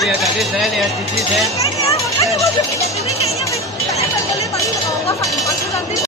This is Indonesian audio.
Iya tadi saya lihat Cici saya. Makanya, makanya bagus ini kayaknya. Saya baru lihat tadi kosong.